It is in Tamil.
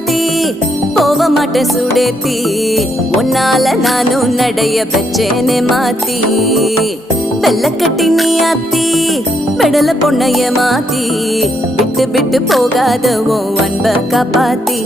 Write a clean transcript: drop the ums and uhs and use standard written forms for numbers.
ராசாத்தி போக மாட்டேன் சுடேத்தி உன்னால நானும் நடைய பெச்சேனே மாத்தி வெள்ளக்கட்டி நீ ஆத்தி பெடல பொண்ணைய மாத்தி விட்டு விட்டு போகாத உன் அன்ப காப்பாத்தி